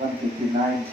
159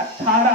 18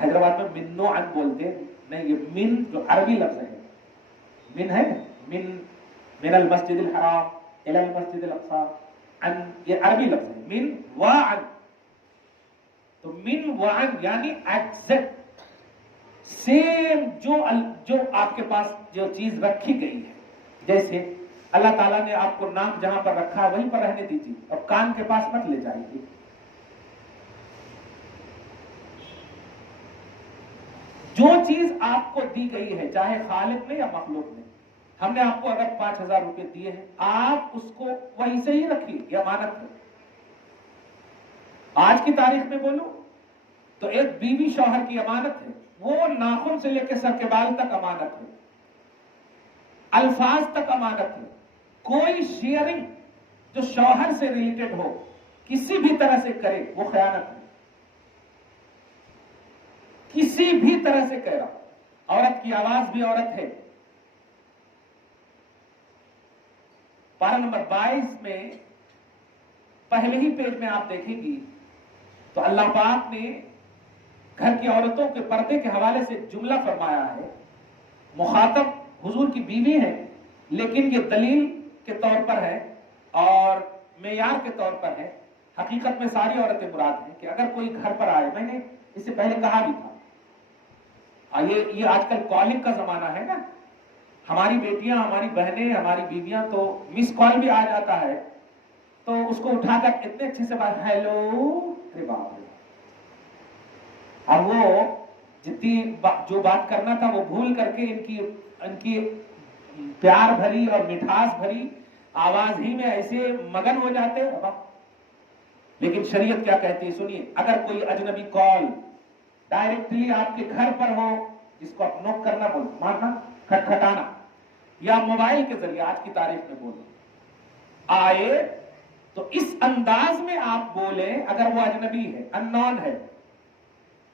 حیدرآباد میں منو ان بولتے ہیں، نہیں، یہ من جو عربی لفظ ہے، من ہے نا، من المسجد الحرام الى المسجد الاقصى، ان یہ عربی لفظ ہے، من و ان، تو من و ان یعنی ایگزیکٹ سیم جو آپ کے پاس جو چیز رکھی گئی ہے، جیسے اللہ تعالیٰ نے آپ کو ناک جہاں پر رکھا ہے وہیں پر رہنے دیجیے، اور کان کے پاس مت لے جائیے۔ جو چیز آپ کو دی گئی ہے، چاہے خالق نے یا مخلوق نے، ہم نے آپ کو اگر 5,000 روپے دیے ہیں، آپ اس کو وہیں سے ہی رکھیے، یہ امانت ہے۔ آج کی تاریخ میں بولو تو ایک بیوی شوہر کی امانت ہے، وہ ناخن سے لے کے سر کے بال تک امانت ہے، الفاظ تک امانت ہے۔ کوئی شیئرنگ جو شوہر سے ریلیٹڈ ہو کسی بھی طرح سے کرے وہ خیانت ہے، کسی بھی طرح سے کہہ رہا۔ عورت کی آواز بھی عورت ہے۔ پارہ نمبر 22 میں پہلے ہی پیج میں آپ دیکھیں گی تو اللہ پاک نے گھر کی عورتوں کے پردے کے حوالے سے جملہ فرمایا ہے۔ مخاطب حضور کی بیوی ہے، لیکن یہ دلیل کے طور پر ہے اور معیار کے طور پر ہے۔ حقیقت میں ساری عورتیں مراد ہیں کہ اگر کوئی گھر پر آئے، میں نے اس سے پہلے کہا بھی تھا، یہ آج کل کالنگ کا زمانہ ہے نا، ہماری بیٹیاں، ہماری بہنیں، ہماری بیویاں تو مس کال بھی آ جاتا ہے تو اس کو اٹھا کر اتنے اچھے سے بات، ہیلو، ارے باپ رے، اور وہ جتنی جو بات کرنا تھا وہ بھول کر کے ان کی پیار بھری اور مٹھاس بھری آواز ہی میں ایسے مگن ہو جاتے ہیں۔ لیکن شریعت کیا کہتی ہے سنیے، اگر کوئی اجنبی کال ڈائریکٹلی آپ کے گھر پر ہو، جس کو آپ نوک کرنا بولو، مارنا، کھٹکھٹانا، یا موبائل کے ذریعے آج کی تاریخ میں بولو آئے، تو اس انداز میں آپ بولیں اگر وہ اجنبی ہے، ان نون ہے،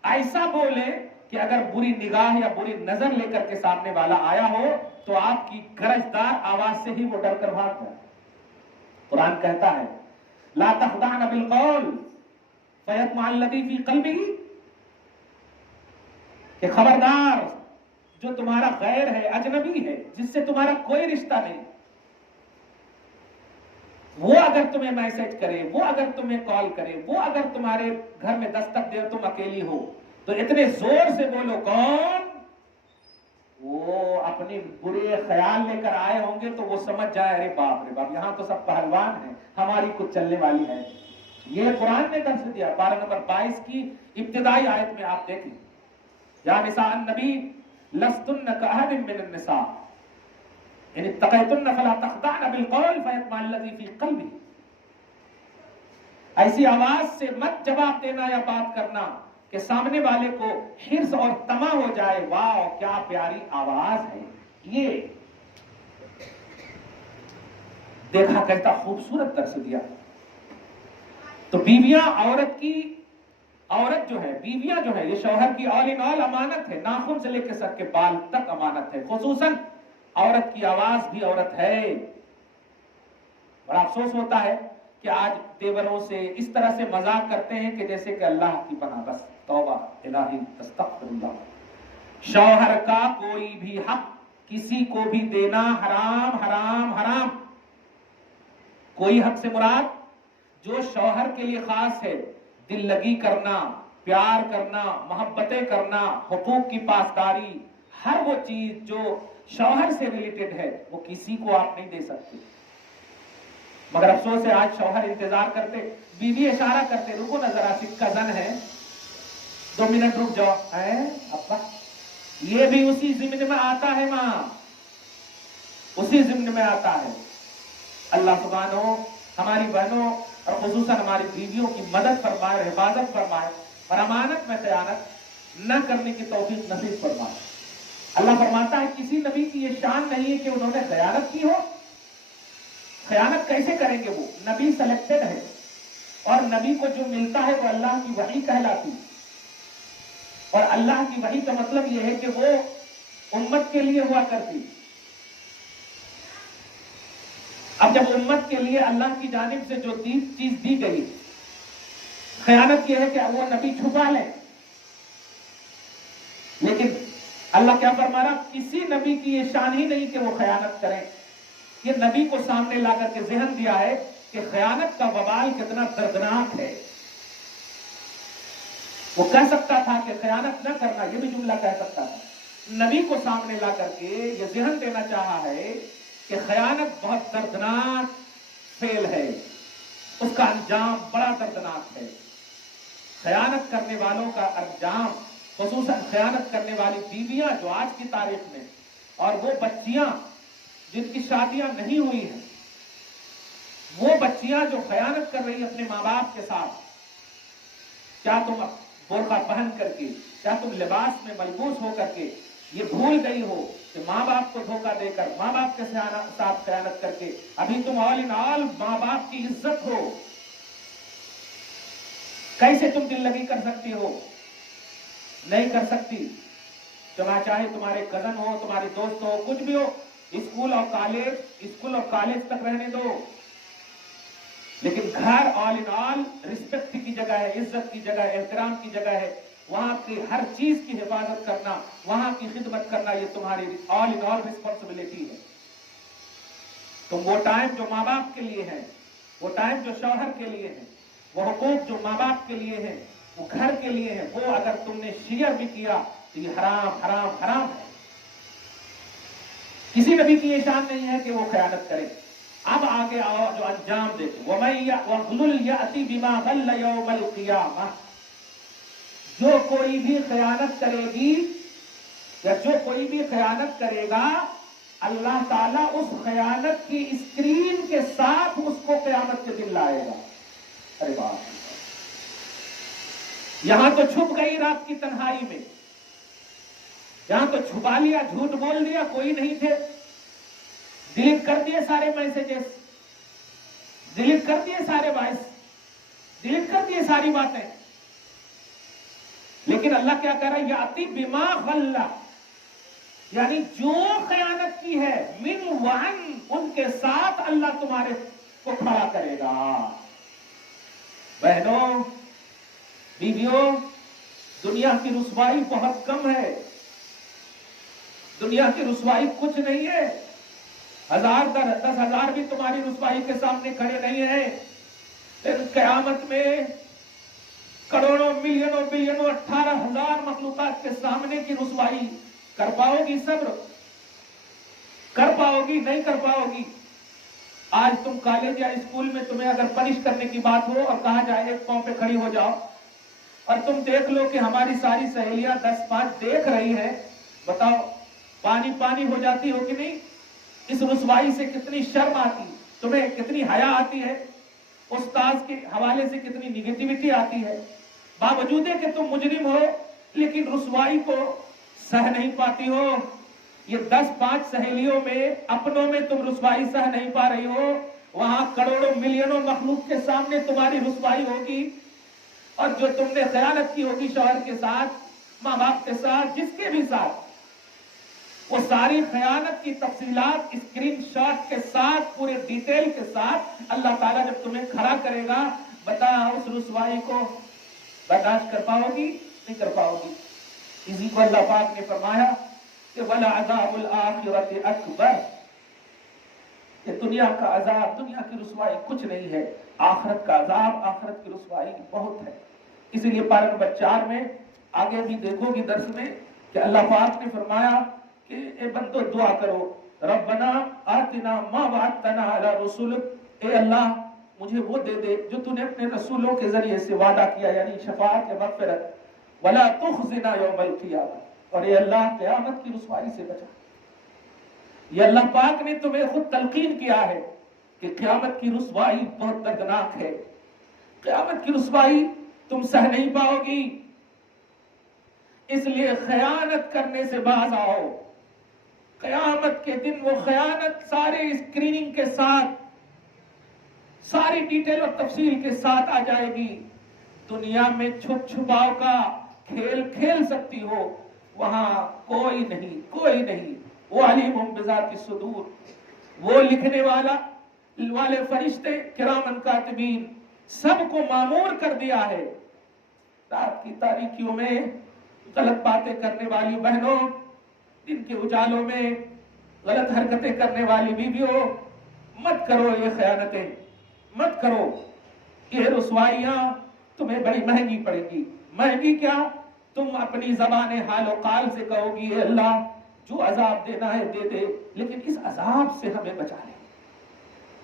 ایسا بولیں کہ اگر بری نگاہ یا بری نظر لے کر کے سامنے والا آیا ہو تو آپ کی گرجدار آواز سے ہی وہ ڈر کر بھاگ جائے۔ قرآن کہتا ہے لا تخضعن بالقول فیطمع الذی فی قلبہ، کہ خبردار جو تمہارا غیر ہے، اجنبی ہے، جس سے تمہارا کوئی رشتہ نہیں، وہ اگر تمہیں میسج کرے، وہ اگر تمہیں کال کرے، وہ اگر تمہارے گھر میں دستک دے، تم اکیلی ہو تو اتنے زور سے بولو، کون؟ وہ اپنے برے خیال لے کر آئے ہوں گے تو وہ سمجھ جائے، ارے باپ رے باپ، یہاں تو سب پہلوان ہیں، ہماری کچھ چلنے والی ہے۔ یہ قرآن نے درس دیا۔ پارہ نمبر 22 کی ابتدائی آیت میں آپ دیکھیں، یا نساء النبی لستن کأحد من النساء ان اتقیتن فلا تخضعن بالقول فیطمع الذی فی قلبہ۔ ایسی آواز سے مت جواب دینا یا بات کرنا کہ سامنے والے کو حرص اور طمع ہو جائے، واہ کیا پیاری آواز ہے، یہ دیکھا کہتا خوبصورت درس دیا۔ تو بیویاں عورت جو ہے، بیویاں جو ہے، یہ شوہر کی آل ان آل امانت ہے، ناخن سے لے کے سر کے بال تک امانت ہے، خصوصاً عورت کی آواز بھی عورت ہے۔ بڑا افسوس ہوتا ہے کہ آج دیوروں سے اس طرح سے مذاق کرتے ہیں کہ جیسے کہ اللہ کی پناہ، بس توبہ الہی، استغفر اللہ۔ شوہر کا کوئی بھی حق کسی کو بھی دینا حرام حرام حرام۔ کوئی حق سے مراد جو شوہر کے لیے خاص ہے، دل لگی کرنا، پیار کرنا، محبتیں کرنا، حقوق کی پاسداری، ہر وہ چیز جو شوہر سے ریلیٹڈ ہے وہ کسی کو آپ نہیں دے سکتے۔ مگر افسوس ہے آج شوہر انتظار کرتے، بیوی اشارہ کرتے، رکو نا ذرا سی، کزن ہے، 2 منٹ رک جاؤ، ابا، یہ بھی اسی ضمن میں آتا ہے، ماں اسی ضمن میں آتا ہے۔ اللہ سبحانہ ہماری بہنوں اور خصوصاً ہماری بیویوں کی مدد فرمائے، حفاظت فرمائے، اور امانت میں خیانت نہ کرنے کی توفیق نصیب فرمائے۔ اللہ فرماتا ہے کسی نبی کی یہ شان نہیں ہے کہ انہوں نے خیانت کی ہو۔ خیانت کیسے کریں گے؟ وہ نبی سلیکٹڈ ہے، اور نبی کو جو ملتا ہے وہ اللہ کی وحی کہلاتی، اور اللہ کی وحی کا مطلب یہ ہے کہ وہ امت کے لیے ہوا کرتی۔ اب جب امت کے لیے اللہ کی جانب سے جو چیز دی گئی، خیانت یہ ہے کہ وہ نبی چھپا لیں، لیکن اللہ کیا فرما رہا؟ کسی نبی کی یہ شان ہی نہیں کہ وہ خیانت کریں. یہ نبی کو سامنے لا کر کے ذہن دیا ہے کہ خیانت کا وبال کتنا دردناک ہے. وہ کہہ سکتا تھا کہ خیانت نہ کرنا، یہ بھی جملہ کہہ سکتا تھا. نبی کو سامنے لا کر کے یہ ذہن دینا چاہا ہے کہ خیانت بہت دردناک فعل ہے، اس کا انجام بڑا دردناک ہے. خیانت کرنے والوں کا انجام، خصوصاً خیانت کرنے والی بیویاں جو آج کی تاریخ میں، اور وہ بچیاں جن کی شادیاں نہیں ہوئی ہیں، وہ بچیاں جو خیانت کر رہی ہیں اپنے ماں باپ کے ساتھ. کیا تم برقع پہن کر کے، کیا تم لباس میں ملبوس ہو کر کے یہ بھول گئی ہو کہ ماں باپ کو دھوکہ دے کر، ماں باپ کے ساتھ خیانت کر کے ابھی تم آل ان آل ماں باپ کی عزت ہو؟ کیسے تم دل لگی کر سکتی ہو؟ نہیں کر سکتی. جہاں چاہے تمہارے کزن ہو، تمہارے دوست ہو، کچھ بھی ہو، اسکول اور کالج تک رہنے دو. لیکن گھر آل ان آل رسپیکٹ کی جگہ ہے، عزت کی جگہ ہے، احترام کی جگہ ہے. وہاں کی ہر چیز کی حفاظت کرنا، وہاں کی خدمت کرنا، یہ تمہاری آل ان آل ریسپانسبلٹی ہے. تم وہ ٹائم جو ماں باپ کے لیے ہے، وہ ٹائم جو شوہر کے لیے ہے، وہ حقوق جو ماں باپ کے لیے ہیں، وہ گھر کے لیے ہیں، وہ اگر تم نے شیئر بھی کیا تو یہ حرام حرام حرام ہے. کسی نبی کی یہ شان نہیں ہے کہ وہ خیانت کرے. اب آگے آؤ جو انجام دیکھو. وَغْلُلْ يَأْتِ بِمَا غَلَّ يَوْمَ الْقِيَامَةِ. جو کوئی بھی خیانت کرے گی یا جو کوئی بھی خیانت کرے گا، اللہ تعالیٰ اس خیانت کی اسکرین کے ساتھ اس کو قیامت کے دن لائے گا. ارے باپ، یہاں تو چھپ گئی رات کی تنہائی میں، یہاں تو چھپا لیا، جھوٹ بول دیا، کوئی نہیں تھے، ڈیلیٹ کر دیے سارے میسجز، ڈیلیٹ کر دیے سارے وائس، ڈیلیٹ کر دیے ساری باتیں. لیکن اللہ کیا کہہ رہا ہے؟ یاتی بما غل، یعنی جو خیانت کی ہے، من وعن، ان کے ساتھ اللہ تمہارے کو کھڑا کرے گا. بہنوں، بیویوں، دنیا کی رسوائی بہت کم ہے. دنیا کی رسوائی کچھ نہیں ہے. 10,000 بھی تمہاری رسوائی کے سامنے کھڑے نہیں ہیں. لیکن قیامت میں کروڑوں ملینوں بلینوں 18,000 مخلوقات کے سامنے کی رسوائی کر پاؤ گی؟ صبر کر پاؤ گی؟ نہیں کر پاؤ گی. آج تم کالج یا اسکول میں تمہیں اگر پنش کرنے کی بات ہو اور کہا جائے ایک پاؤں پہ کھڑی ہو جاؤ، اور تم دیکھ لو کہ ہماری ساری سہیلیاں 10-5 دیکھ رہی ہیں، بتاؤ پانی پانی ہو جاتی ہو کہ نہیں؟ اس رسوائی سے کتنی شرم آتی، تمہیں کتنی حیا آتی ہے، استاذ کے حوالے سے کتنی نگیٹیوٹی آتی ہے. باوجود ہے کہ تم مجرم ہو، لیکن رسوائی کو سہ نہیں پاتی ہو. یہ 10-5 سہیلیوں میں، اپنوں میں تم رسوائی سہ نہیں پا رہی ہو، وہاں کروڑوں ملینوں مخلوق کے سامنے تمہاری رسوائی ہوگی. اور جو تم نے خیانت کی ہوگی شوہر کے ساتھ، ماں باپ کے ساتھ، جس کے بھی ساتھ، وہ ساری خیانت کی تفصیلات اسکرین شاٹ کے ساتھ، پورے ڈیٹیل کے ساتھ اللہ تعالیٰ جب تمہیں کھڑا کرے گا، بتا اس رسوائی کو برداشت کر پاؤ گی؟ نہیں کر پاؤ گی. اسی کو اللہ پاک نے فرمایا کہ وَلَعَذَابُ الْآخِرَةِ أَكْبَرُ، کہ دنیا کا عذاب، دنیا کی رسوائی کچھ نہیں ہے، آخرت کا عذاب، آخرت کی رسوائی بہت ہے. اسی لیے پارہ نمبر 4 میں آگے بھی دیکھو گی درس میں کہ اللہ پاک نے فرمایا کہ اے بندو دعا کرو، ربنا آتنا ما وعدتنا علی رسولک، اے اللہ مجھے وہ دے دے جو تو نے اپنے رسولوں کے ذریعے سے وعدہ کیا، یعنی شفاعت یا مغفرت، ولا تخزنا یوم القیامہ، اور اے اللہ قیامت کی رسوائی سے بچا. یہ اللہ پاک نے تمہیں خود تلقین کیا ہے کہ قیامت کی رسوائی بہت دردناک ہے. قیامت کی رسوائی تم سہ نہیں پاؤ گی، اس لیے خیانت کرنے سے باز آؤ. قیامت کے دن وہ خیانت سارے اسکریننگ کے ساتھ، ساری ڈیٹیل اور تفصیل کے ساتھ آ جائے گی. دنیا میں چھپ چھپاؤ کا کھیل کھیل سکتی ہو، وہاں کوئی نہیں، کوئی نہیں. وہ علیم بذات الصدور، وہ لکھنے والے فرشتے کرامن کاتبین سب کو مامور کر دیا ہے. رات کی تاریکیوں میں غلط باتیں کرنے والی بہنوں، دن کے اجالوں میں غلط حرکتیں کرنے والی بیویوں، مت کرو یہ خیانتیں، مت کرو یہ رسوائیاں، تمہیں بڑی مہنگی پڑے گی۔ مہنگی کیا، تم اپنی زبان حال و قال سے کہو گی اے اللہ جو عذاب دینا ہے دے دے، لیکن اس عذاب سے ہمیں بچا لے۔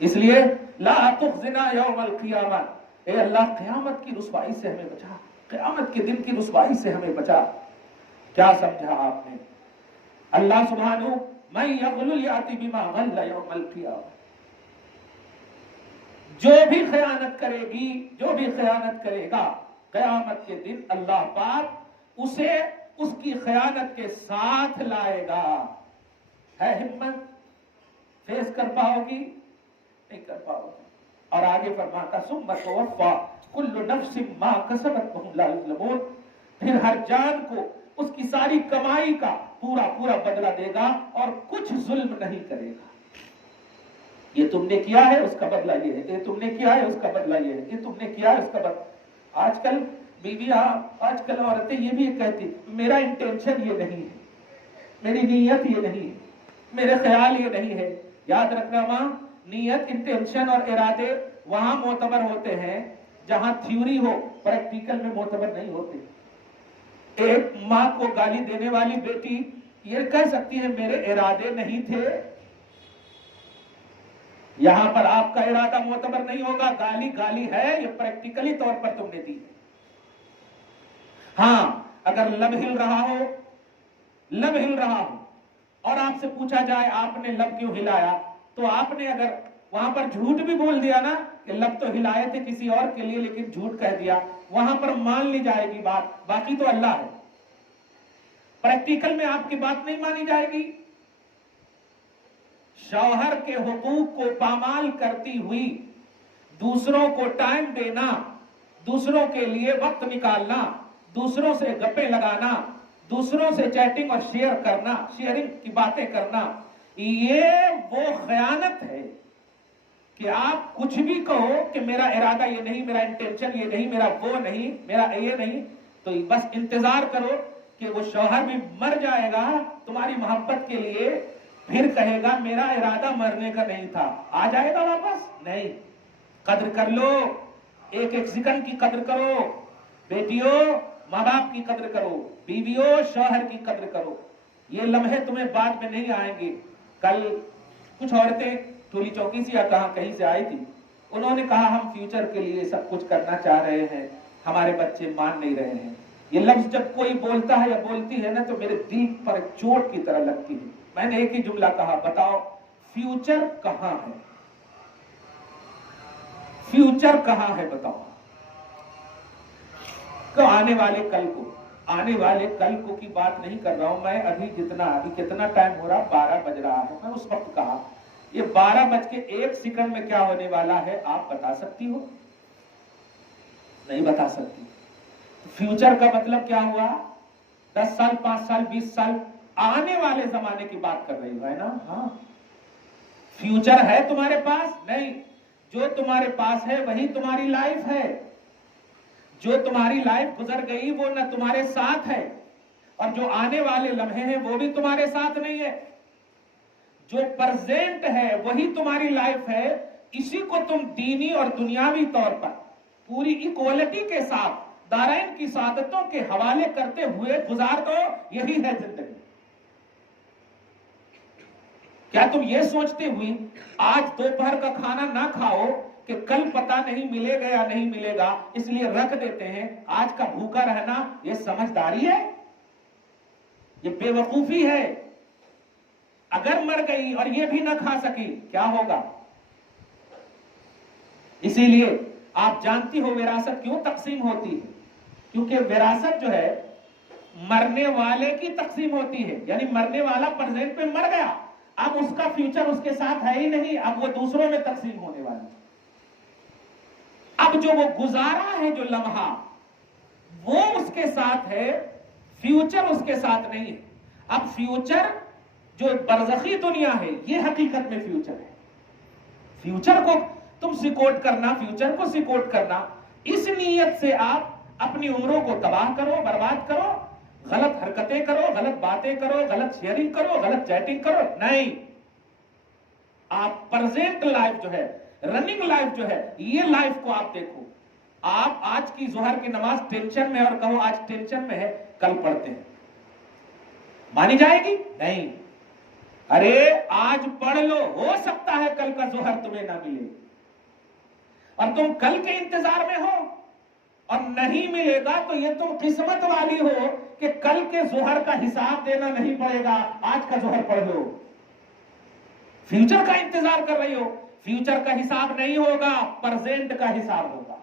اس لیے لا تخزنا یوم القیامہ، اے اللہ قیامت کی رسوائی سے ہمیں بچا، قیامت کے دن کی رسوائی سے ہمیں بچا۔ کیا سمجھا آپ نے؟ اللہ سبحانہ من یغل یاتی بما غل یوم القیامہ، جو بھی خیانت کرے گی، جو بھی خیانت کرے گا قیامت کے دن اللہ پاک اسے اس کی خیانت کے ساتھ لائے گا۔ ہے ہمت؟ فیس کر پاؤ گی؟ نہیں کر پاؤ گی۔ اور آگے فرماتا ثم توفی کل نفس ما کسبت وهم لا یظلمون، پھر ہر جان کو اس کی ساری کمائی کا پورا پورا بدلہ دے گا اور کچھ ظلم نہیں کرے گا۔ یہ تم نے کیا ہے اس کا بدلہ یہ ہے، یہ تم نے کیا ہے اس کا بدلہ یہ ہے، یہ تم نے کیا ہے اس کا بدلہ۔ آج کل بیویاں، آج کل عورتیں یہ بھی کہتی میرا انٹینشن یہ نہیں ہے، میری نیت یہ نہیں ہے، میرے خیال یہ نہیں ہے۔ یاد رکھنا ماں، نیت، انٹینشن اور ارادے وہاں معتبر ہوتے ہیں جہاں تھیوری ہو، پریکٹیکل میں معتبر نہیں ہوتے۔ ایک ماں کو گالی دینے والی بیٹی یہ کہہ سکتی ہے میرے ارادے نہیں تھے، یہاں پر آپ کا ارادہ معتبر نہیں ہوگا، گالی گالی ہے، یہ پریکٹیکلی طور پر تم نے دی۔ ہاں اگر لب ہل رہا ہو، لب ہل رہا ہو اور آپ سے پوچھا جائے آپ نے لب کیوں ہلایا، تو آپ نے اگر وہاں پر جھوٹ بھی بول دیا نا کہ لب تو ہلائے تھے کسی اور کے لیے لیکن جھوٹ کہہ دیا، وہاں پر مان لی جائے گی بات، باقی تو اللہ ہے۔ پریکٹیکل میں آپ کی بات نہیں مانی جائے گی۔ شوہر کے حقوق کو پامال کرتی ہوئی دوسروں کو ٹائم دینا، دوسروں کے لیے وقت نکالنا، دوسروں سے گپیں لگانا، دوسروں سے چیٹنگ اور شیئر کرنا، شیئرنگ کی باتیں کرنا، یہ وہ خیانت ہے کہ آپ کچھ بھی کہو کہ میرا ارادہ یہ نہیں، میرا انٹینشن یہ نہیں، میرا وہ نہیں، میرا یہ نہیں، تو بس انتظار کرو کہ وہ شوہر بھی مر جائے گا تمہاری محبت کے لیے، پھر کہے گا میرا ارادہ مرنے کا نہیں تھا، آ جائے گا واپس؟ نہیں۔ قدر کر لو، ایک ایک سیکنڈ کی قدر کرو، بیٹیوں ماں باپ کی قدر کرو، بیویوں شوہر کی قدر کرو، یہ لمحے تمہیں بعد میں نہیں آئیں گے۔ کل کچھ عورتیں ٹولی چوکی سے یا کہاں کہیں سے آئی تھی، انہوں نے کہا ہم فیوچر کے لیے سب کچھ کرنا چاہ رہے ہیں، ہمارے بچے مان نہیں رہے ہیں۔ یہ لفظ جب کوئی بولتا ہے یا بولتی ہے نا تو میرے دل پر چوٹ کی طرح لگتی ہے۔ میں نے ایک ہی جملہ کہا بتاؤ فیوچر کہاں ہے؟ فیوچر کہاں ہے بتاؤ؟ کہ آنے والے کل کو، آنے والے کل کو کی بات نہیں کر رہا ہوں میں، ابھی کتنا ٹائم ہو رہا، 12 بج رہا ہے، میں اس وقت کہا یہ 12:01 میں کیا ہونے والا ہے آپ بتا سکتی ہو؟ نہیں بتا سکتی۔ فیوچر کا مطلب کیا ہوا؟ 10 سال، 5 سال، 20 سال آنے والے زمانے کی بات کر رہی ہے نا؟ ہاں فیوچر ہے تمہارے پاس؟ نہیں، جو تمہارے پاس ہے وہی تمہاری لائف ہے، جو تمہاری لائف گزر گئی وہ نہ تمہارے ساتھ ہے، اور جو آنے والے لمحے ہیں وہ بھی تمہارے ساتھ نہیں ہے۔ جو پرزینٹ ہے وہی تمہاری لائف ہے، اسی کو تم دینی اور دنیاوی طور پر پوری ایکوالٹی کے ساتھ دارین کی سعادتوں کے حوالے کرتے ہوئے گزار دو، یہی ہے زندگی۔ کیا تم یہ سوچتے ہوئی آج دوپہر کا کھانا نہ کھاؤ کہ کل پتہ نہیں ملے گا یا نہیں ملے گا اس لیے رکھ دیتے ہیں، آج کا بھوکا رہنا یہ سمجھداری ہے؟ یہ بے وقوفی ہے۔ اگر مر گئی اور یہ بھی نہ کھا سکی کیا ہوگا؟ اسی لیے آپ جانتی ہو وراثت کیوں تقسیم ہوتی ہے؟ کیونکہ وراثت جو ہے مرنے والے کی تقسیم ہوتی ہے، یعنی مرنے والا پرزینٹ میں مر گیا، اب اس کا فیوچر اس کے ساتھ ہے ہی نہیں، اب وہ دوسروں میں تقسیم ہونے والی۔ اب جو وہ گزارا ہے جو لمحہ وہ اس کے ساتھ ہے، فیوچر اس کے ساتھ نہیں ہے۔ اب فیوچر جو برزخی دنیا ہے یہ حقیقت میں فیوچر ہے۔ فیوچر کو تم سیکوٹ کرنا، فیوچر کو سیکوٹ کرنا، اس نیت سے آپ اپنی عمروں کو تباہ کرو، برباد کرو، غلط حرکتیں کرو، غلط باتیں کرو، غلط شیئرنگ کرو، غلط چیٹنگ کرو، نہیں. آپ پرزینٹ لائف جو ہے، رننگ لائف جو ہے، یہ لائف کو آپ دیکھو. آپ آج کی ظہر کی نماز ٹینشن میں اور کہو آج ٹینشن میں ہے، کل پڑھتے ہیں، مانی جائے گی؟ نہیں. ارے آج پڑھ لو، ہو سکتا ہے کل کا ظہر تمہیں نہ ملے اور تم کل کے انتظار میں ہو، اور نہیں ملے گا تو یہ تم قسمت والی ہو کہ کل کے ظہر کا حساب دینا نہیں پڑے گا، آج کا ظہر پڑھ لو. فیوچر کا انتظار کر رہی ہو، فیوچر کا حساب نہیں ہوگا، پرزینٹ کا حساب ہوگا.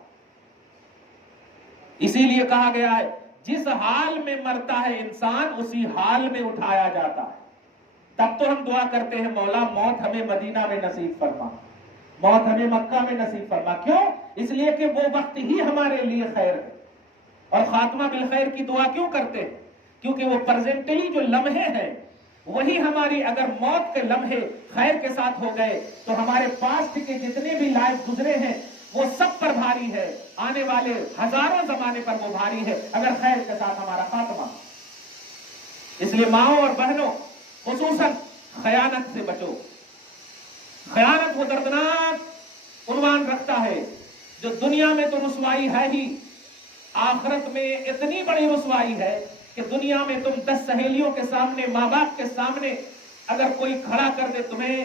اسی لیے کہا گیا ہے جس حال میں مرتا ہے انسان اسی حال میں اٹھایا جاتا ہے. تب تو ہم دعا کرتے ہیں مولا موت ہمیں مدینہ میں نصیب فرما، موت ہمیں مکہ میں نصیب فرما. کیوں؟ اس لیے کہ وہ وقت ہی ہمارے لیے خیر ہے. اور خاتمہ بالخیر کی دعا کیوں کرتے ہیں؟ کیونکہ وہ پرزینٹلی جو لمحے ہیں وہی ہماری، اگر موت کے لمحے خیر کے ساتھ ہو گئے تو ہمارے پاسٹ کے جتنے بھی لائف گزرے ہیں وہ سب پر بھاری ہے، آنے والے ہزاروں زمانے پر وہ بھاری ہے اگر خیر کے ساتھ ہمارا خاتمہ. اس لیے ماؤں اور بہنوں خصوصاً خیانت سے بچو. خیانت وہ دردناک عنوان رکھتا ہے جو دنیا میں تو رسوائی ہے ہی، آخرت میں اتنی بڑی رسوائی ہے کہ دنیا میں تم 10 سہیلیوں کے سامنے، ماں باپ کے سامنے اگر کوئی کھڑا کر دے تمہیں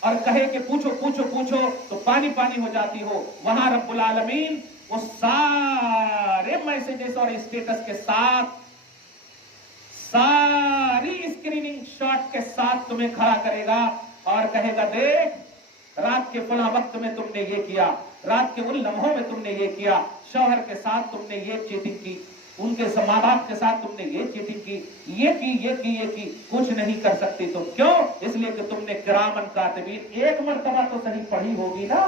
اور کہے کہ پوچھو پوچھو پوچھو تو پانی پانی ہو جاتی ہو، وہاں رب العالمین وہ سارے میسجز اور اسٹیٹس کے ساتھ، ساری اسکریننگ شاٹ کے ساتھ تمہیں کھڑا کرے گا اور کہے گا دیکھ رات کے فلاں وقت میں تم نے یہ کیا، رات کے ان لمحوں میں تم نے یہ کیا، شوہر کے ساتھ تم نے یہ چیٹنگ کی، ان کے ماں باپ کے ساتھ تم نے یہ چیٹنگ کی، یہ کی، کچھ نہیں کر سکتی تم. کیوں؟ اس لیے کہ تم نے کرامن کاتبین ایک مرتبہ تو صحیح پڑھی ہوگی نا.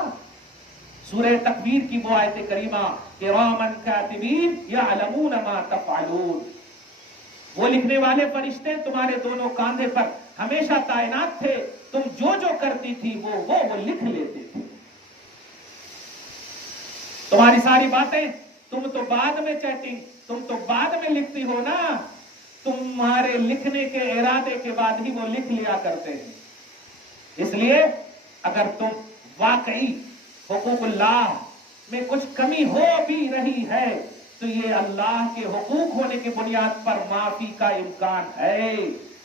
سورہ تکویر کی وہ آیت کریمہ کرامن کاتبین یعلمون ما تفعلون، وہ لکھنے والے فرشتے تمہارے دونوں کاندھے پر ہمیشہ تعینات تھے، تم جو جو کرتی تھی وہ لکھ لیتے تھے. تمہاری ساری باتیں، تم تو بعد میں چیٹنگ، تم تو بعد میں لکھتی ہو نا، تمہارے لکھنے کے ارادے کے بعد ہی وہ لکھ لیا کرتے ہیں. اس لیے اگر تم واقعی حقوق اللہ میں کچھ کمی ہو بھی رہی ہے تو یہ اللہ کے حقوق ہونے کی بنیاد پر معافی کا امکان ہے.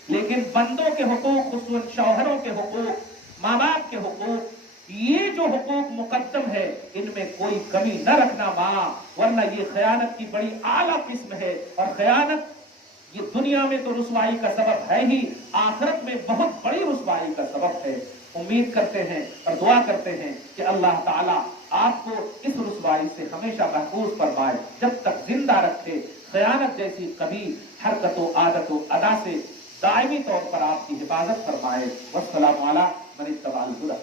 لیکن بندوں کے حقوق، خصوصاً شوہروں کے حقوق، ماں باپ کے حقوق، یہ جو حقوق مقدم ہے ان میں کوئی کمی نہ رکھنا ماں، ورنہ یہ خیانت کی بڑی اعلیٰ قسم ہے. اور خیانت یہ دنیا میں تو رسوائی کا سبب ہے ہی، آخرت میں بہت بڑی رسوائی کا سبب ہے. امید کرتے ہیں اور دعا کرتے ہیں کہ اللہ تعالیٰ آپ کو اس رسوائی سے ہمیشہ محفوظ فرمائے، جب تک زندہ رکھے. خیانت جیسی کبھی حرکت و عادت و ادا سے دائمی طور پر آپ کی حفاظت فرمائے. والسلام علی من اتبع الہدی.